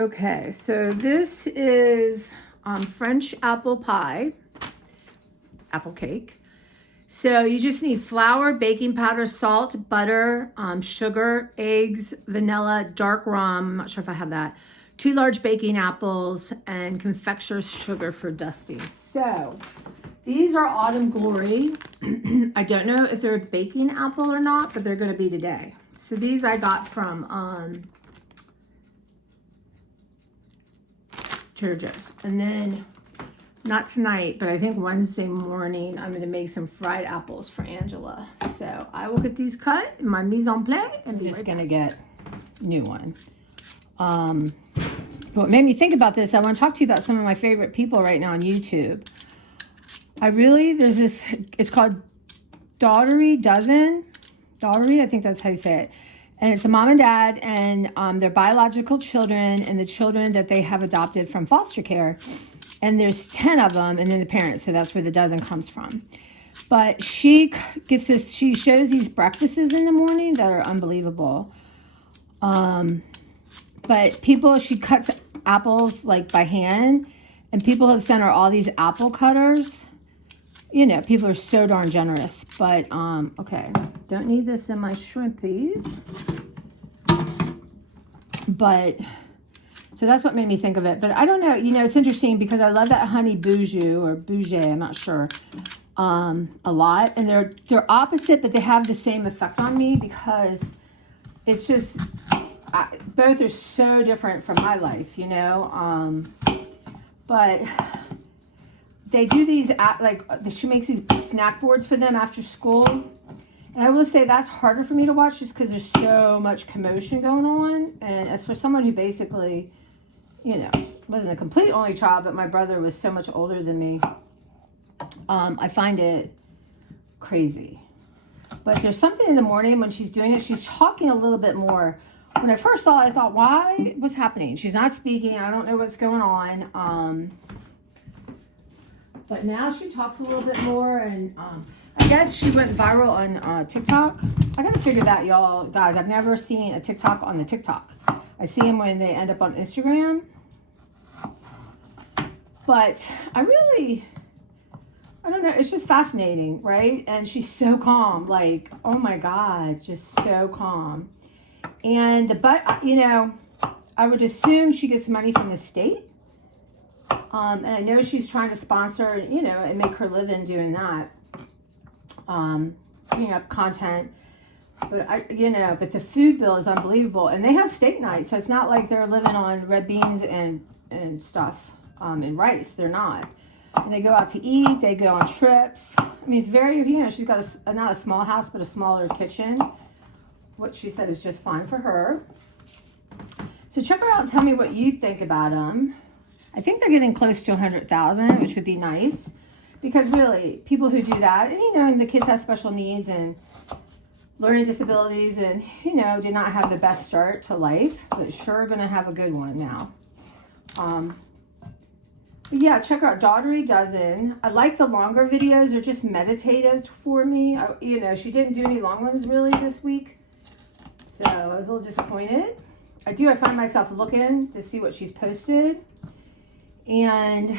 Okay, so this is French apple pie, apple cake. So you just need flour, baking powder, salt, butter, sugar, eggs, vanilla, dark rum. I'm not sure if I have that. 2 large baking apples and confectioner's sugar for dusting. So these are Autumn Glory. I don't know if they're a baking apple or not, but they're going to be today. So these I got from Trader Joe's. And then, not tonight, but I think Wednesday morning, I'm going to make some fried apples for Angela. So I will get these cut in my mise en place and be just going to get a new one. What made me think about this, I want to talk to you about some of my favorite people right now on YouTube. There's this, it's called Daughtery Dozen. Daughtery, I think that's how you say it. And it's a mom and dad and their biological children and the children that they have adopted from foster care. And there's 10 of them and then the parents. So that's where the dozen comes from. But she shows these breakfasts in the morning that are unbelievable. But she cuts apples like by hand. And people have sent her all these apple cutters. You know, people are so darn generous. But, okay. Don't need this in my shrimpies. But, so that's what made me think of it. But I don't know, you know, it's interesting because I love that honey bougie or bougie, I'm not sure, a lot. And they're opposite, but they have the same effect on me because it's just, both are so different from my life, you know. But they do these, she makes these snack boards for them after school. And I will say that's harder for me to watch just because there's so much commotion going on. And as for someone who basically, you know, wasn't a complete only child, but my brother was so much older than me, I find it crazy. But there's something in the morning when she's doing it, she's talking a little bit more. When I first saw it, I thought, why? What's happening? She's not speaking. I don't know what's going on. But now she talks a little bit more, and I guess she went viral on TikTok. I gotta figure that, y'all, guys. I've never seen a TikTok on the TikTok. I see them when they end up on Instagram. But I don't know. It's just fascinating, right? And she's so calm. Like, oh my God, just so calm. And you know, I would assume she gets money from the state. And I know she's trying to sponsor, you know, and make her living doing that. Putting up content. But but the food bill is unbelievable. And they have steak nights, so it's not like they're living on red beans and stuff, and rice. They're not. And they go out to eat, they go on trips. I mean, it's very, you know, she's got not a small house, but a smaller kitchen. What she said is just fine for her. So check her out and tell me what you think about them. I think they're getting close to 100,000, which would be nice. Because really, people who do that, and you know, and the kids have special needs and learning disabilities and, you know, did not have the best start to life, but sure going to have a good one now. But yeah, check out Daughtery Dozen. I like the longer videos. They're just meditative for me. You know, she didn't do any long ones really this week. So I was a little disappointed. I find myself looking to see what she's posted. And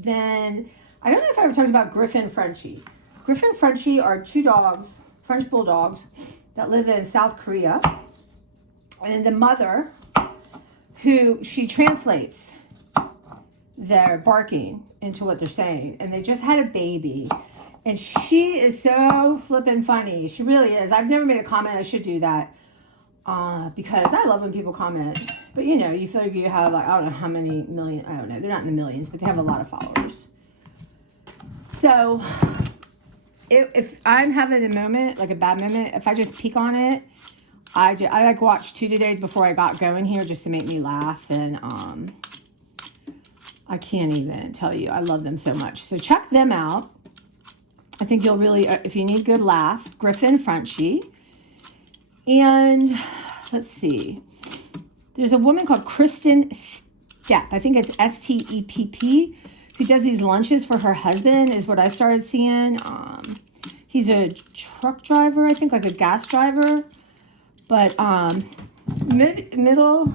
then, I don't know if I ever talked about Griffin Frenchie. Griffin Frenchie are 2 dogs, French bulldogs, that live in South Korea. And the mother, who she translates their barking into what they're saying. And they just had a baby. And she is so flippin' funny. She really is. I've never made a comment. I should do that. Because I love when people comment. But you know, you feel like you have like, I don't know how many million, I don't know. They're not in the millions, but they have a lot of followers. So if I'm having a moment, like a bad moment, if I just peek on it, I like watched 2 today before I got going here just to make me laugh. And I can't even tell you. I love them so much. So check them out. I think you'll really, if you need good laugh, Griffin Frenchie. And let's see. There's a woman called Kristen Stepp. I think it's Stepp, who does these lunches for her husband, is what I started seeing. He's a truck driver, I think, like a gas driver. But middle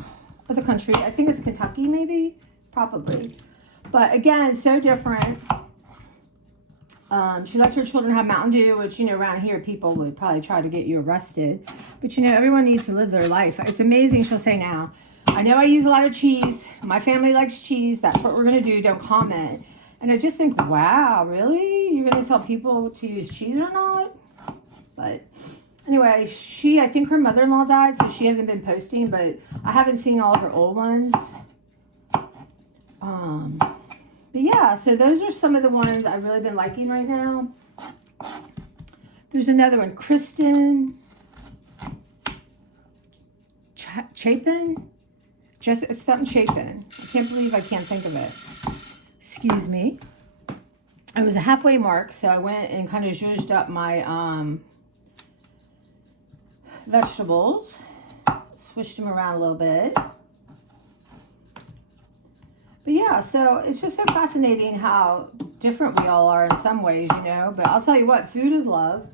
of the country. I think it's Kentucky, maybe, probably. But again, so different. She lets her children have Mountain Dew, which, you know, around here people would probably try to get you arrested. But, you know, everyone needs to live their life. It's amazing, she'll say now, I know I use a lot of cheese. My family likes cheese. That's what we're going to do. Don't comment. And I just think, wow, really? You're going to tell people to use cheese or not? But anyway, I think her mother-in-law died, so she hasn't been posting, but I haven't seen all of her old ones. But yeah, so those are some of the ones I've really been liking right now. There's another one, Kristen Chapin. Just it's something Chapin. I can't believe I can't think of it. Excuse me. It was a halfway mark, so I went and kind of zhuzhed up my vegetables, switched them around a little bit. But yeah, so it's just so fascinating how different we all are in some ways, you know. But I'll tell you what, food is love.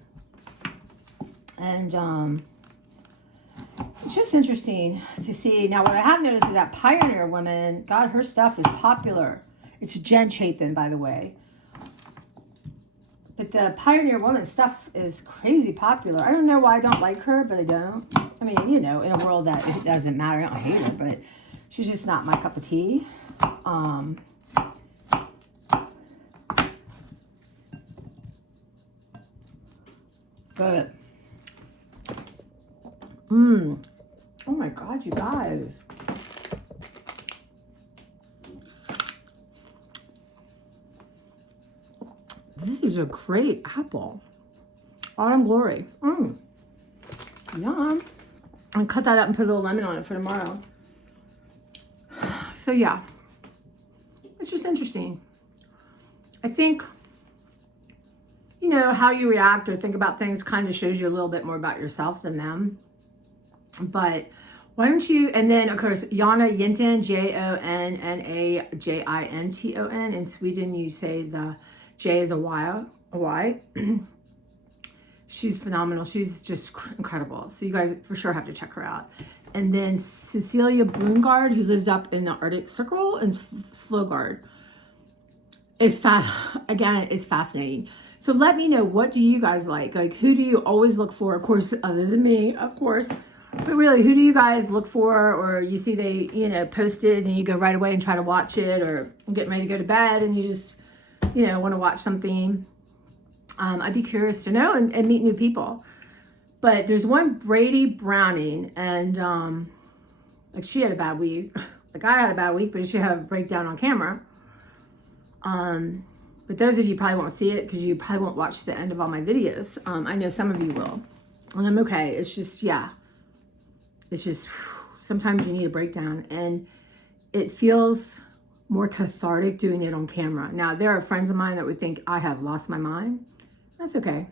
And it's just interesting to see. Now, what I have noticed is that Pioneer woman, God, her stuff is popular. It's Jen Chapin, by the way. But the Pioneer woman stuff is crazy popular. I don't know why I don't like her, but I don't. I mean, you know, in a world that it doesn't matter, I don't hate her, but she's just not my cup of tea. But oh my God, you guys. This is a great apple. Autumn Glory. Yum. I'll cut that up and put a little lemon on it for tomorrow. So yeah, it's just interesting. I think, you know, how you react or think about things kind of shows you a little bit more about yourself than them. But why don't you, and then of course, Jonna Jinton, Jonna Jinton. In Sweden, you say the J is a Y. She's phenomenal. She's just incredible. So you guys for sure have to check her out. And then Cecilia Brungard, who lives up in the Arctic Circle in Slogard. It's fascinating. So let me know, what do you guys like? Like, who do you always look for? Of course, other than me, of course. But really, who do you guys look for? Or you see they, you know, posted and you go right away and try to watch it, or getting ready to go to bed and you just, you know, want to watch something. I'd be curious to know and meet new people. But there's one, Brady Browning, and like, she had a bad week. Like, I had a bad week, but she had a breakdown on camera. But those of you probably won't see it because you probably won't watch the end of all my videos. I know some of you will. And I'm okay. It's just, yeah. It's just, sometimes you need a breakdown. And it feels more cathartic doing it on camera. Now, there are friends of mine that would think I have lost my mind. That's okay.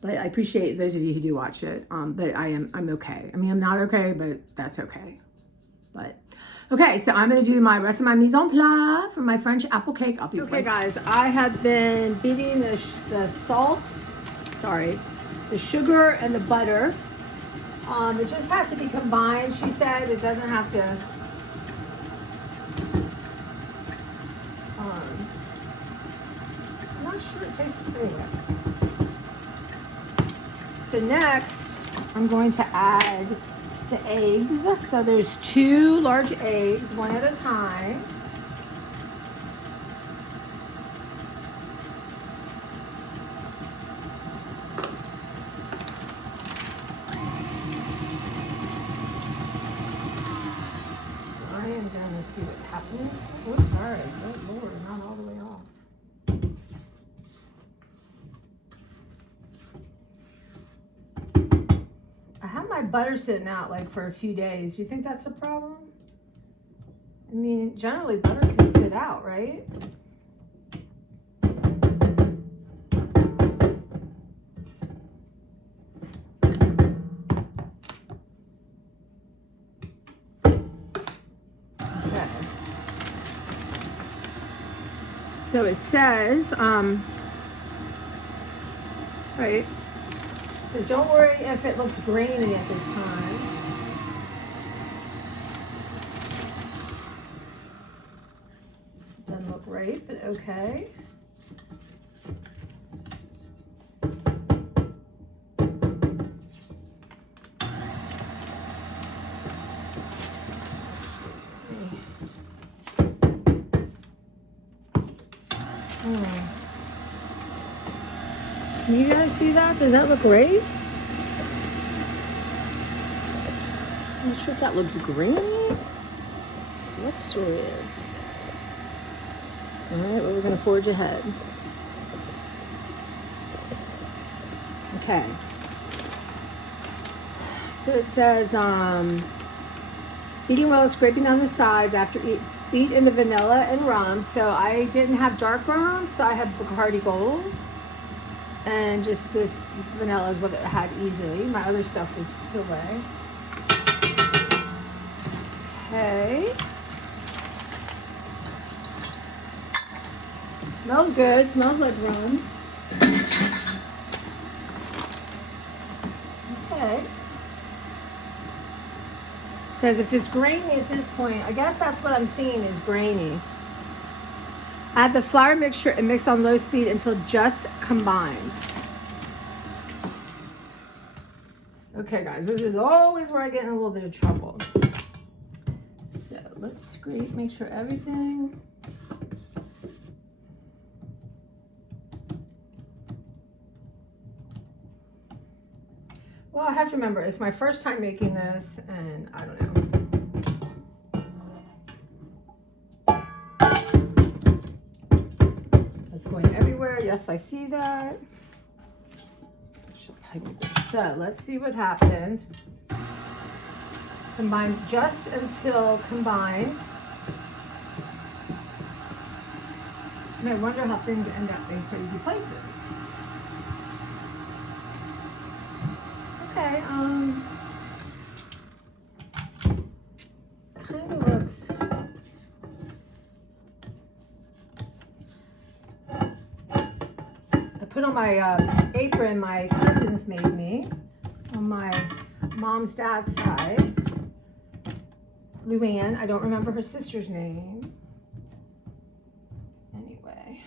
But I appreciate those of you who do watch it. But I'm okay. I mean, I'm not okay, but that's okay. But okay, so I'm going to do my rest of my mise en place for my French apple cake. I'll be okay, guys. I have been beating the sugar and the butter. It just has to be combined. She said it doesn't have to. I'm not sure it tastes good. So next, I'm going to add the eggs. So there's 2 large eggs, one at a time. I am going to see what's happening. Oops, sorry. Oh Lord, not all the way off. I have my butter sitting out like for a few days. Do you think that's a problem? I mean, generally butter can sit out, right? Okay. So it says, right. Says, don't worry if it looks grainy at this time. look right, but okay. Can you guys see that? Does that look great? I'm not sure if that looks green. Looks red. All right, well, we're going to forge ahead. Okay. So it says, eating well is scraping on the sides after eat in the vanilla and rum. So I didn't have dark rum, so I had Bacardi Gold. And just this vanilla is what it had easily. My other stuff was put away. Okay. Smells good. Smells like rum. Okay. Says if it's grainy at this point, I guess that's what I'm seeing is grainy. Add the flour mixture and mix on low speed until just combined. Okay, guys, this is always where I get in a little bit of trouble. So let's scrape, make sure everything. Well, I have to remember, it's my first time making this, and I don't know. It's going everywhere. Yes, I see that. So let's see what happens. Combine just until combined. And I wonder how things end up in crazy places. Okay, kind of looks. I put on my apron my cousins made me on my mom's dad's side. Luann, I don't remember her sister's name. Anyway.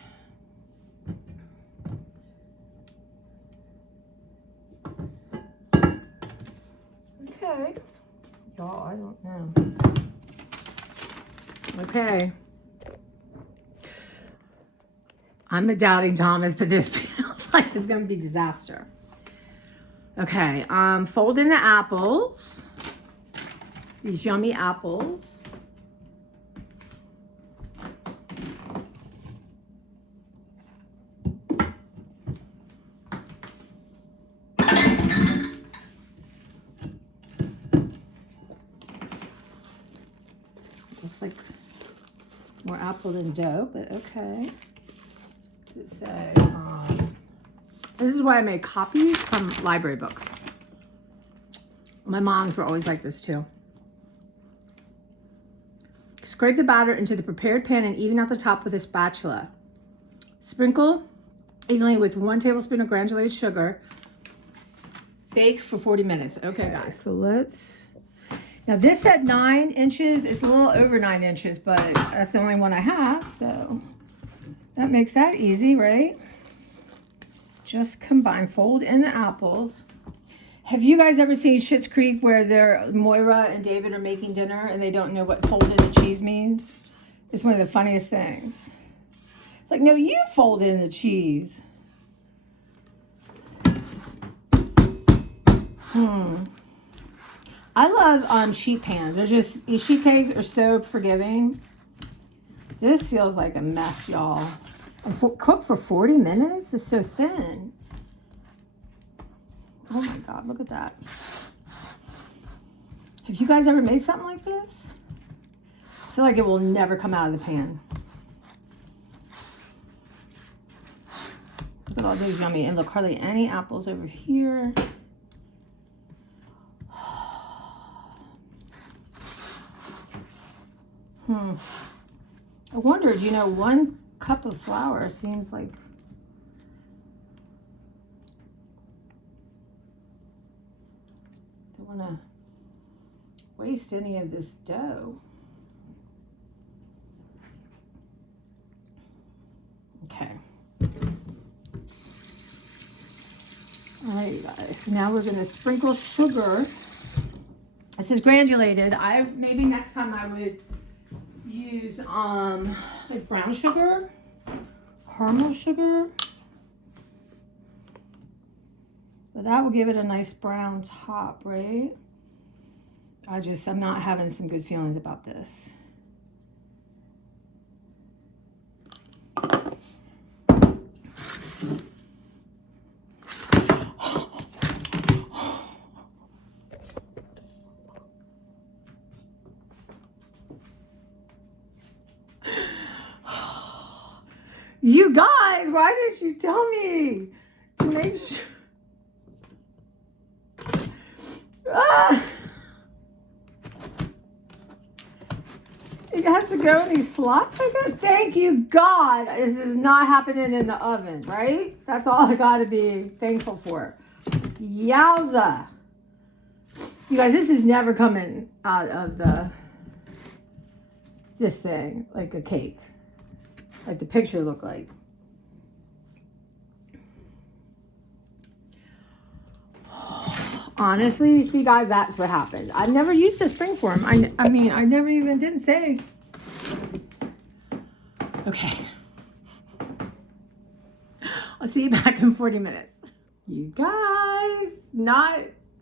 Okay. Y'all, I don't know. Okay. I'm a doubting Thomas, but this feels like it's going to be a disaster. Okay, fold in the apples. These yummy apples. Looks like more apple than dough, but okay. Let's say, this is why I made copies from library books. My moms were always like this too. Scrape the batter into the prepared pan and even out the top with a spatula. Sprinkle evenly with 1 tablespoon of granulated sugar. Bake for 40 minutes. Okay, guys, so let's... Now this said 9 inches. It's a little over 9 inches, but that's the only one I have, so that makes that easy, right? Just combine, fold in the apples. Have you guys ever seen Schitt's Creek where Moira and David are making dinner and they don't know what fold in the cheese means? It's one of the funniest things. It's like, no, you fold in the cheese. I love sheet pans. These sheet cakes are so forgiving. This feels like a mess, y'all. And cook for 40 minutes? It's so thin. Oh my God, look at that. Have you guys ever made something like this? I feel like it will never come out of the pan. Look at all those yummy. And look, hardly any apples over here. I wondered, 1 cup of flour seems like... Don't want to waste any of this dough. right, you guys. Now we're gonna sprinkle sugar. It says granulated. Maybe next time I would use like brown sugar, caramel sugar. But that will give it a nice brown top, right? I'm not having some good feelings about this. You guys, why didn't you tell me to make sure? It has to go in these slots, I guess. Thank you, God. This is not happening in the oven, right? That's all I got to be thankful for. Yowza. You guys, this is never coming out of this thing like a cake. Like the picture looked like. Honestly, you see, guys, that's what happened. I never used a springform. I mean, I never even didn't say. Okay. I'll see you back in 40 minutes. You guys,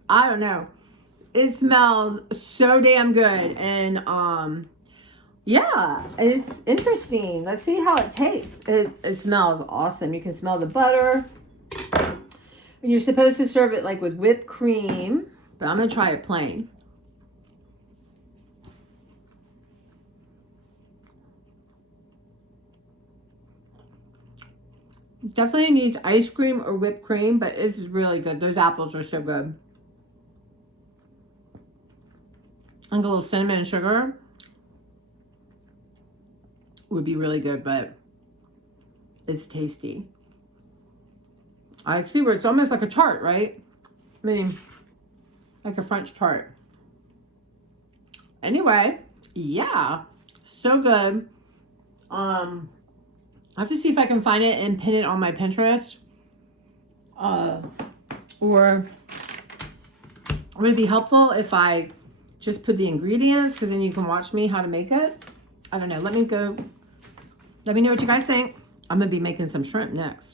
I don't know. It smells so damn good. And, yeah, it's interesting. Let's see how it tastes. It smells awesome. You can smell the butter. And you're supposed to serve it like with whipped cream, but I'm going to try it plain. Definitely needs ice cream or whipped cream, but it's really good. Those apples are so good. And a little cinnamon and sugar would be really good, but it's tasty. I see where it's almost like a tart, right? I mean, like a French tart. Anyway, yeah, so good. I have to see if I can find it and pin it on my Pinterest. Or would it be helpful if I just put the ingredients, because then you can watch me how to make it? I don't know. Let me know what you guys think. I'm going to be making some shrimp next.